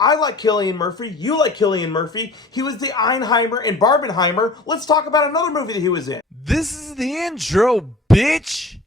I like Cillian Murphy. You like Cillian Murphy. He was the Einheimer in Barbenheimer. Let's talk about another movie that he was in. This is the intro, bitch.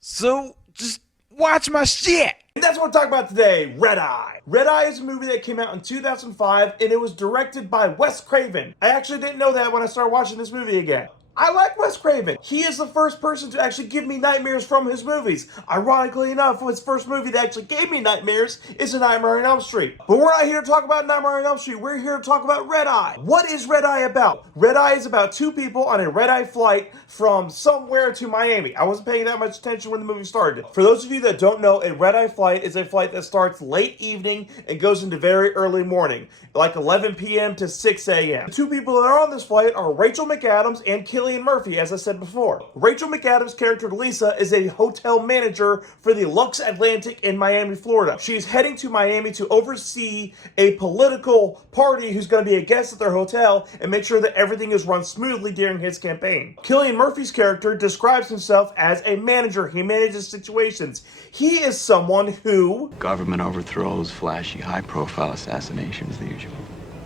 So just watch my shit. And that's what we're talking about today, Red Eye. Red Eye is a movie that came out in 2005, and it was directed by Wes Craven. I actually didn't know that when I started watching this movie again. I like Wes Craven. He is the first person to actually give me nightmares from his movies. Ironically enough, his first movie that actually gave me nightmares is A Nightmare on Elm Street. But we're not here to talk about Nightmare on Elm Street. We're here to talk about Red Eye. What is Red Eye about? Red Eye is about two people on a red eye flight from somewhere to Miami. I wasn't paying that much attention when the movie started. For those of you that don't know, a red eye flight is a flight that starts late evening and goes into very early morning, like 11 p.m. to 6 a.m. The two people that are on this flight are Rachel McAdams and Cillian Murphy, as I said before. Rachel McAdams' character Lisa is a hotel manager for the Lux Atlantic in Miami, Florida. She's heading to Miami to oversee a political party who's going to be a guest at their hotel and make sure that everything is run smoothly during his campaign. Cillian Murphy's character describes himself as a manager. He manages situations. He is someone who... Government overthrows, flashy, high-profile assassinations, the usual.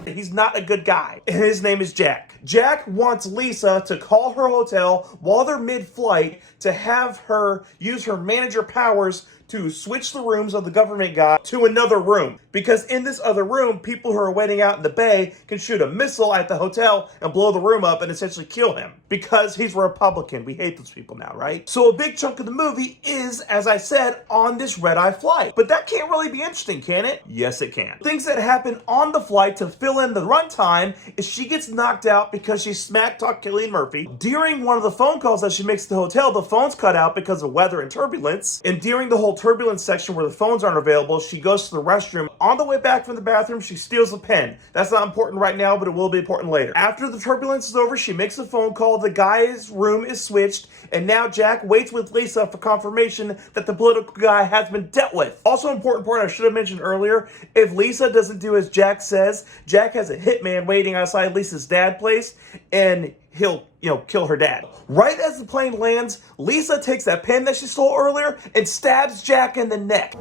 He's not a good guy. And his name is Jack. Jack wants Lisa to call her hotel while they're mid-flight to have her use her manager powers to switch the rooms of the government guy to another room. Because in this other room, people who are waiting out in the bay can shoot a missile at the hotel and blow the room up and essentially kill him. Because he's a Republican. We hate those people now, right? So a big chunk of the movie is, as I said, on this red-eye flight. But that can't really be interesting, can it? Yes, it can. Things that happen on the flight to fill in the runtime is she gets knocked out because she smack-talked Cillian Murphy. During one of the phone calls that she makes to the hotel, the phone's cut out because of weather and turbulence. And during the whole turbulence section where the phones aren't available, she goes to the restroom. On the way back from the bathroom, she steals a pen. That's not important right now, but it will be important later. After the turbulence is over, she makes a phone call. The guy's room is switched, and now Jack waits with Lisa for confirmation that the political guy has been dealt with. Also important point I should have mentioned earlier, if Lisa doesn't do as Jack says, Jack has a hitman waiting outside Lisa's dad's place, and he'll, kill her dad. Right as the plane lands, Lisa takes that pen that she stole earlier and stabs Jack in the neck.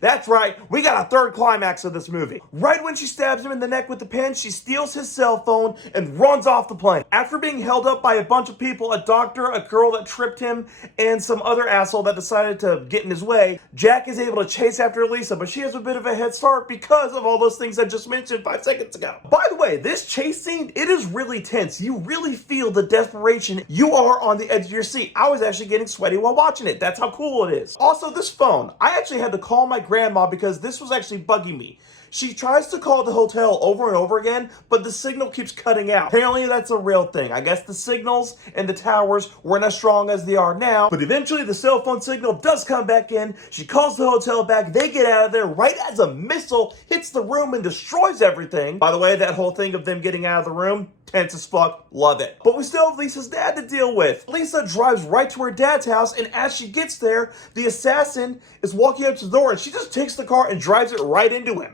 That's right, we got a third climax of this movie. Right when she stabs him in the neck with the pen, she steals his cell phone and runs off the plane. After being held up by a bunch of people, a doctor, a girl that tripped him, and some other asshole that decided to get in his way, Jack is able to chase after Lisa, but she has a bit of a head start because of all those things I just mentioned 5 seconds ago. By the way, this chase scene, it is really tense. You really feel the desperation. You are on the edge of your seat. I was actually getting sweaty while watching it. That's how cool it is. Also, this phone, I actually had to call my grandma because this was actually bugging me. She tries to call the hotel over and over again, but the signal keeps cutting out. Apparently that's a real thing. I guess the signals and the towers weren't as strong as they are now, but eventually the cell phone signal does come back in. She calls the hotel back. They get out of there right as a missile hits the room and destroys everything. By the way, that whole thing of them getting out of the room, tense as fuck, love it. But we still have Lisa's dad to deal with. Lisa drives right to her dad's house, and as she gets there, the assassin is walking up to the door, and she just takes the car and drives it right into him.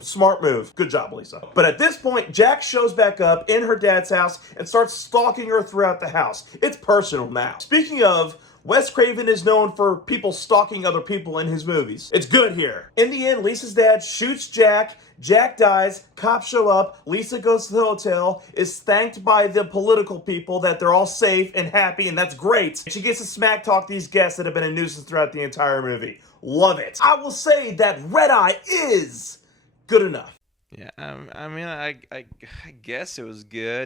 Smart move. Good job, Lisa. But at this point, Jack shows back up in her dad's house and starts stalking her throughout the house. It's personal now. Speaking of, Wes Craven is known for people stalking other people in his movies. It's good here. In the end, Lisa's dad shoots Jack. Jack dies, cops show up, Lisa goes to the hotel, is thanked by the political people that they're all safe and happy, and that's great. She gets to smack talk these guests that have been a nuisance throughout the entire movie. Love it. I will say that Red Eye is good enough. Yeah, I guess it was good.